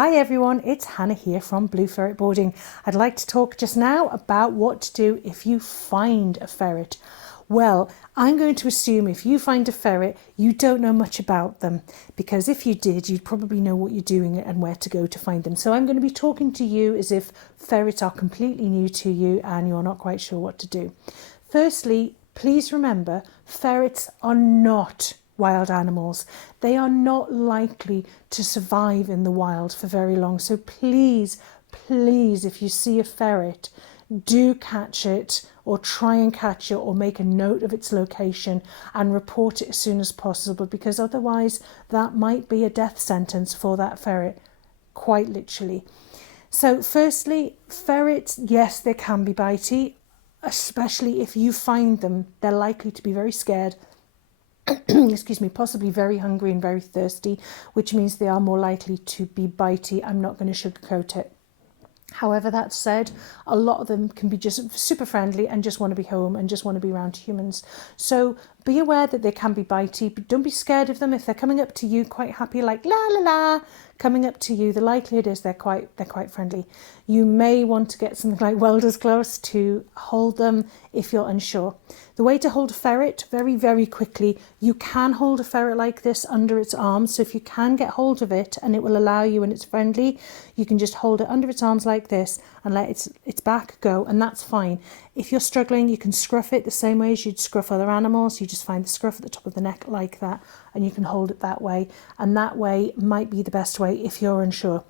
Hi everyone, it's Hannah here from Blue Ferret Boarding. I'd like to talk just now about what to do if you find a ferret. Well, I'm going to assume if you find a ferret, you don't know much about them, because if you did, you'd probably know what you're doing and where to go to find them. So I'm going to be talking to you as if ferrets are completely new to you and you're not quite sure what to do. Firstly, please remember, ferrets are not wild animals. They are not likely to survive in the wild for very long. So please, if you see a ferret, do catch it or try and catch it or make a note of its location and report it as soon as possible, because otherwise that might be a death sentence for that ferret, quite literally. So firstly, ferrets, yes, they can be bitey, especially if you find them. They're likely to be very scared, excuse me, possibly very hungry and very thirsty, which means they are more likely to be bitey. I'm not going to sugarcoat it. However, that said, a lot of them can be just super friendly and just want to be home and just want to be around humans. So be aware that they can be bitey, but don't be scared of them. If they're coming up to you quite happy, like la la la, coming up to you, the likelihood is they're quite friendly. You may want to get something like welder's gloves to hold them if you're unsure. The way to hold a ferret, very quickly, you can hold a ferret like this under its arms. So if you can get hold of it and it will allow you and it's friendly, you can just hold it under its arms like this and let its back go, and that's fine. If you're struggling, you can scruff it the same way as you'd scruff other animals. You just find the scruff at the top of the neck like that and you can hold it that way, and that way might be the best way if you're unsure.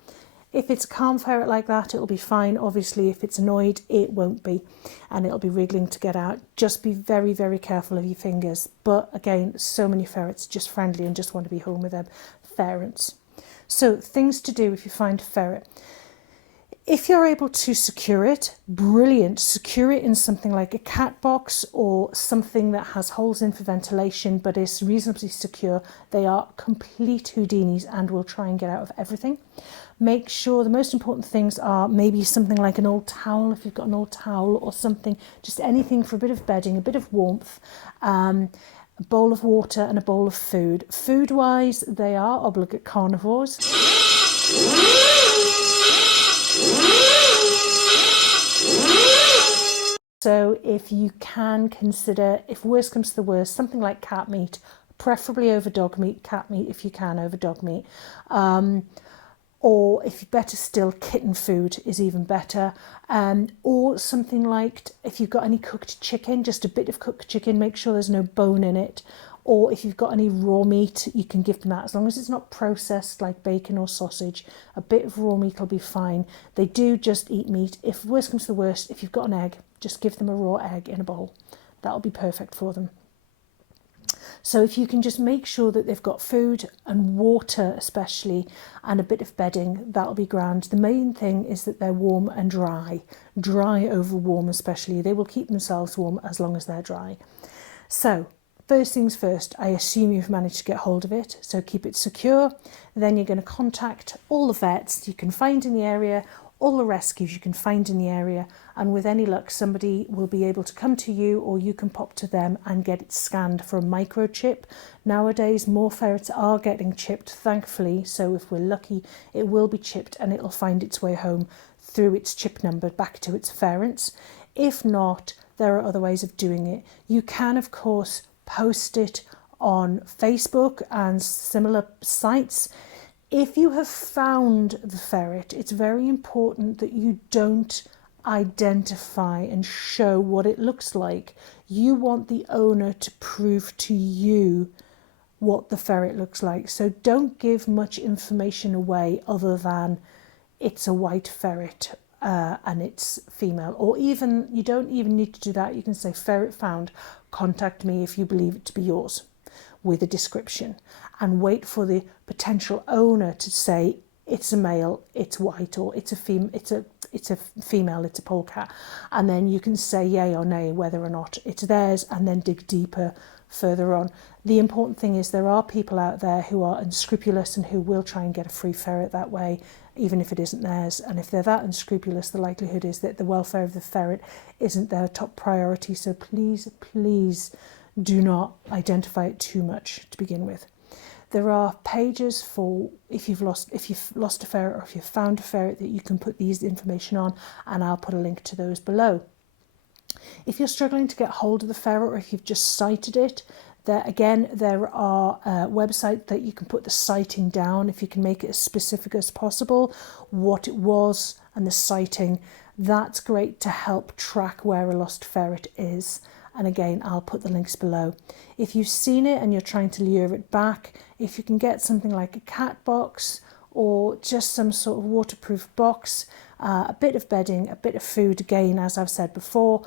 If it's a calm ferret like that, it'll be fine. Obviously, if it's annoyed, it won't be, and it'll be wriggling to get out. Just be very careful of your fingers. But again, so many ferrets just friendly and just want to be home with their ferrets. So things to do if you find a ferret. If you're able to secure it, brilliant. Secure it in something like a cat box or something that has holes in for ventilation but is reasonably secure. They are complete Houdinis and will try and get out of everything. Make sure the most important things are maybe something like an old towel, if you've got an old towel or something, just anything for a bit of bedding, a bit of warmth, a bowl of water and a bowl of food. Food-wise, they are obligate carnivores. So if you can consider, if worst comes to the worst, something like cat meat, preferably over dog meat, cat meat if you can over dog meat. Or if better still, kitten food is even better. Or something like, if you've got any cooked chicken, just a bit of cooked chicken, make sure there's no bone in it. Or if you've got any raw meat, you can give them that, as long as it's not processed like bacon or sausage. A bit of raw meat will be fine. They do just eat meat. If worst comes to the worst, if you've got an egg, just give them a raw egg in a bowl. That'll be perfect for them. So if you can just make sure that they've got food and water especially, and a bit of bedding, that'll be grand. The main thing is that they're warm and dry. Dry over warm especially. They will keep themselves warm as long as they're dry. So first things first, I assume you've managed to get hold of it, so keep it secure. Then you're going to contact all the vets you can find in the area, all the rescues you can find in the area, and with any luck somebody will be able to come to you or you can pop to them and get it scanned for a microchip. Nowadays more ferrets are getting chipped, thankfully, so if we're lucky it will be chipped and it'll find its way home through its chip number back to its ferrets. If not, there are other ways of doing it. You can of course post it on Facebook and similar sites. If you have found the ferret, it's very important that you don't identify and show what it looks like. You want the owner to prove to you what the ferret looks like. So don't give much information away other than it's a white ferret and it's female. Or even, you don't even need to do that. You can say ferret found, contact me if you believe it to be yours, with a description, and wait for the potential owner to say it's a male, it's white, or it's a female, it's a polecat, and then you can say yay or nay whether or not it's theirs, and then dig deeper further on. The important thing is there are people out there who are unscrupulous and who will try and get a free ferret that way, even if it isn't theirs. And if they're that unscrupulous, the likelihood is that the welfare of the ferret isn't their top priority. So please do not identify it too much to begin with. There are pages for if you've lost a ferret or if you've found a ferret that you can put these information on, and I'll put a link to those below. If you're struggling to get hold of the ferret, or if you've just sighted it, there are websites that you can put the sighting down, if you can make it as specific as possible, what it was and the sighting. That's great to help track where a lost ferret is. And again, I'll put the links below. If you've seen it and you're trying to lure it back, if you can get something like a cat box or just some sort of waterproof box, a bit of bedding, a bit of food, again, as I've said before.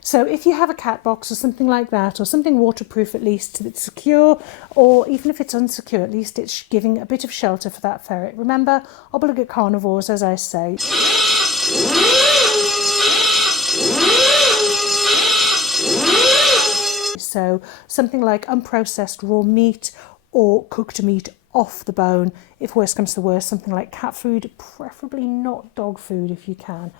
So if you have a cat box or something like that, or something waterproof at least that's secure, or even if it's unsecure, at least it's giving a bit of shelter for that ferret. Remember, obligate carnivores, as I say. So something like unprocessed raw meat or cooked meat off the bone. If worse comes to worse, something like cat food, preferably not dog food if you can.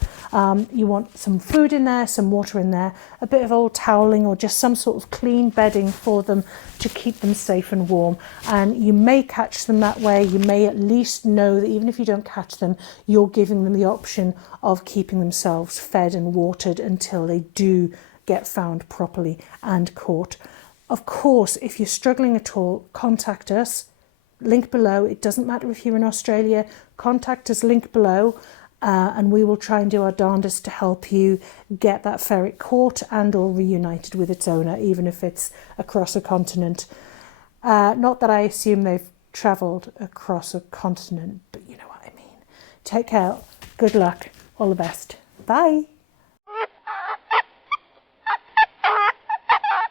You want some food in there, some water in there, a bit of old toweling or just some sort of clean bedding for them to keep them safe and warm. And you may catch them that way. You may at least know that even if you don't catch them, you're giving them the option of keeping themselves fed and watered until they do get found properly and caught. Of course, if you're struggling at all, contact us. Link below. It doesn't matter if you're in Australia, contact us, link below, and we will try and do our darndest to help you get that ferret caught and or reunited with its owner, even if it's across a continent. Not that I assume they've travelled across a continent, but you know what I mean. Take care, good luck, all the best. Bye.